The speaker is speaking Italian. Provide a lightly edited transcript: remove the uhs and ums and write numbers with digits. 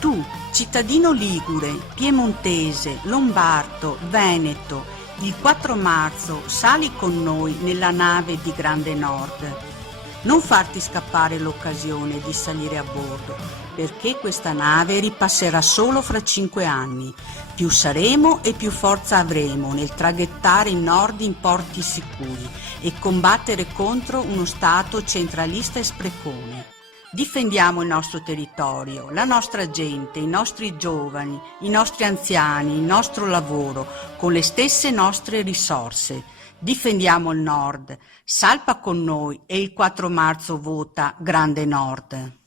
Tu, cittadino ligure, piemontese, lombardo, veneto, il 4 marzo sali con noi nella nave di Grande Nord. Non farti scappare l'occasione di salire a bordo, perché questa nave ripasserà solo fra 5 anni. Più saremo e più forza avremo nel traghettare il Nord in porti sicuri e combattere contro uno Stato centralista e sprecone. Difendiamo il nostro territorio, la nostra gente, i nostri giovani, i nostri anziani, il nostro lavoro, con le stesse nostre risorse. Difendiamo il Nord. Salpa con noi e il 4 marzo vota Grande Nord.